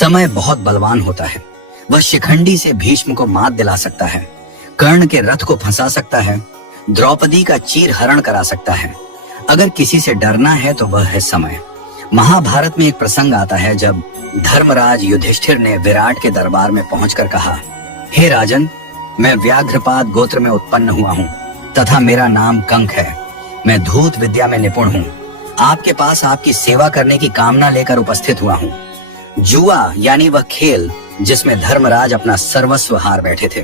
समय बहुत बलवान होता है। वह शिखंडी से भीष्म को मात दिला सकता है, कर्ण के रथ को फंसा सकता है, द्रौपदी का चीर हरण करा सकता है। अगर किसी से डरना है तो वह है समय। महाभारत में एक प्रसंग आता है जब धर्मराज युधिष्ठिर ने विराट के दरबार में पहुंचकर कहा, हे राजन, मैं व्याघ्रपाद गोत्र में उत्पन्न हुआ हूँ तथा मेरा नाम कंक है। मैं धूत विद्या में निपुण हूँ। आपके पास आपकी सेवा करने की कामना लेकर उपस्थित हुआ हूँ। जुआ यानी वह खेल जिसमें धर्मराज अपना सर्वस्व हार बैठे थे,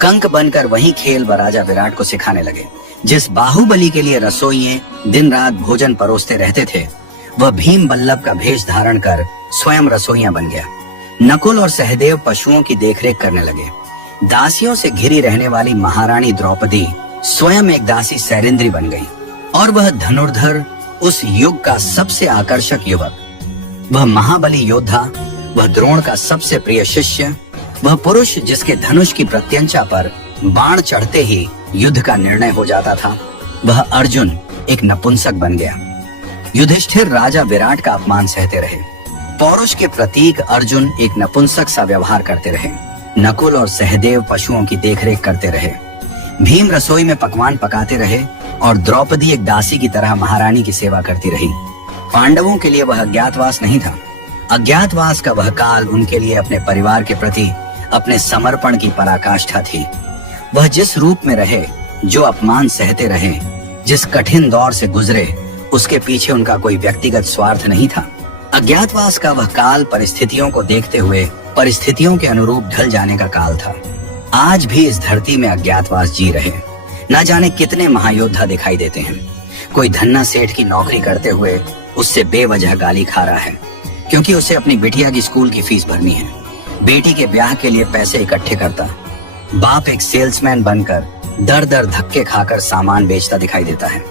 कंक बनकर वही खेल वह राजा विराट को सिखाने लगे। जिस बाहुबली के लिए रसोइये दिन रात भोजन परोसते रहते थे, वह भीम बल्लभ का भेष धारण कर स्वयं रसोइया बन गया। नकुल और सहदेव पशुओं की देखरेख करने लगे। दासियों से घिरी रहने वाली महारानी द्रौपदी स्वयं एक दासी सैरिंद्री बन गई। और वह धनुर्धर, उस युग का सबसे आकर्षक युवक, वह महाबली योद्धा, वह द्रोण का सबसे प्रिय शिष्य, वह पुरुष जिसके धनुष की प्रत्यंचा पर बाण चढ़ते ही युद्ध का निर्णय हो जाता था, वह अर्जुन एक नपुंसक बन गया। युधिष्ठिर राजा विराट का अपमान सहते रहे। पौरुष के प्रतीक अर्जुन एक नपुंसक सा व्यवहार करते रहे। नकुल और सहदेव पशुओं की देखरेख करते रहे। भीम रसोई में पकवान पकाते रहे और द्रौपदी एक दासी की तरह महारानी की सेवा करती रही। पांडवों के लिए वह अज्ञातवास नहीं था। अज्ञातवास का वह काल उनके लिए अपने परिवार के प्रति अपने समर्पण की पराकाष्ठा थी। वह जिस रूप में रहे, जो अपमान सहते रहे, जिस कठिन दौर से गुजरे, उसके पीछे उनका कोई व्यक्तिगत स्वार्थ नहीं था। अज्ञातवास का वह काल परिस्थितियों को देखते हुए परिस्थितियों के अनुरूप ढल जाने का काल था। आज भी इस धरती में अज्ञातवास जी रहे। न जाने कितने महायोद्धा दिखाई देते हैं। कोई धन्ना सेठ की नौकरी करते हुए उससे बेवजह गाली खा रहा है क्योंकि उसे अपनी बिटिया की स्कूल की फीस भरनी है। बेटी के ब्याह के लिए पैसे इकट्ठे करता। बाप एक सेल्समैन बनकर दर दर धक्के खाकर सामान बेचता दिखाई देता है।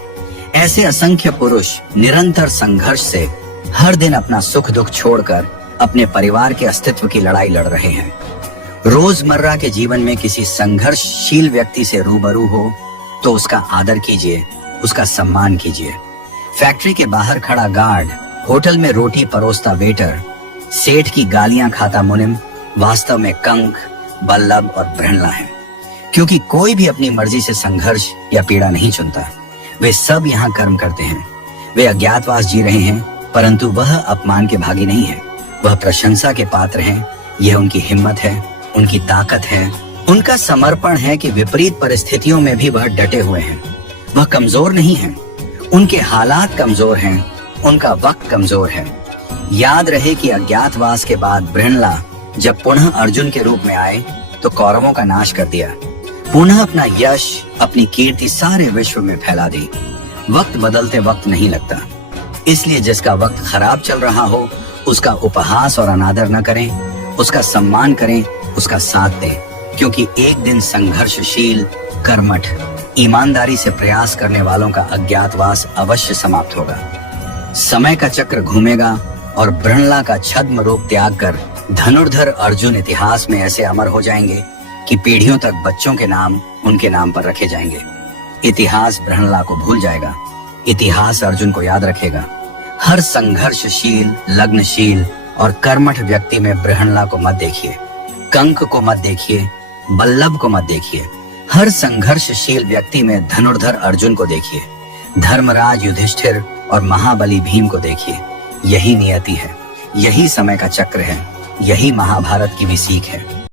ऐसे असंख्य पुरुष निरंतर संघर्ष से हर दिन अपना सुख दुख छोड़कर अपने परिवार के अस्तित्व की लड़ाई लड़ रहे हैं। रोजमर्रा के जीवन में किसी संघर्षशील व्यक्ति से रूबरू हो तो उसका आदर कीजिए, उसका सम्मान कीजिए। फैक्ट्री के बाहर खड़ा गार्ड, होटल में रोटी परोसता वेटर, सेठ की गालियां खाता मुनिम वास्तव में कंक, बल्लभ और बृहणला है। क्योंकि कोई भी अपनी मर्जी से संघर्ष या पीड़ा नहीं चुनता। वे सब यहाँ कर्म करते हैं। वे अज्ञातवास जी रहे हैं, परंतु वह अपमान के भागी नहीं है। वह प्रशंसा के पात्र हैं। यह उनकी हिम्मत है, उनकी ताकत है, उनका समर्पण है कि विपरीत परिस्थितियों में भी वह डटे हुए हैं। वह कमजोर नहीं है। उनके हालात कमजोर हैं, उनका वक्त कमजोर है। याद रहे कि अज्ञातवास के बाद बृहणला जब पुनः अर्जुन के रूप में आए तो कौरवों का नाश कर दिया। पुनः अपना यश, अपनी कीर्ति सारे विश्व में फैला दी। वक्त बदलते वक्त नहीं लगता, इसलिए जिसका वक्त खराब चल रहा हो उसका उपहास और अनादर न करें, उसका सम्मान करें, उसका साथ दें। क्योंकि एक दिन संघर्षशील, कर्मठ, ईमानदारी से प्रयास करने वालों का अज्ञातवास अवश्य समाप्त होगा। समय का चक्र घूमेगा और बृहणला का छद्म रूप त्याग कर धनुर्धर अर्जुन इतिहास में ऐसे अमर हो जाएंगे कि पीढ़ियों तक बच्चों के नाम उनके नाम पर रखे जाएंगे। इतिहास बृहणला को भूल जाएगा, इतिहास अर्जुन को याद रखेगा। हर संघर्षशील, लग्नशील और कर्मठ व्यक्ति में बृहणला को मत देखिए, कंक को मत देखिए, बल्लभ को मत देखिए। हर संघर्षशील व्यक्ति में धनुर्धर अर्जुन को देखिए, धर्मराज युधिष्ठिर और महाबली भीम को देखिए। यही नियति है, यही समय का चक्र है, यही महाभारत की भी सीख है।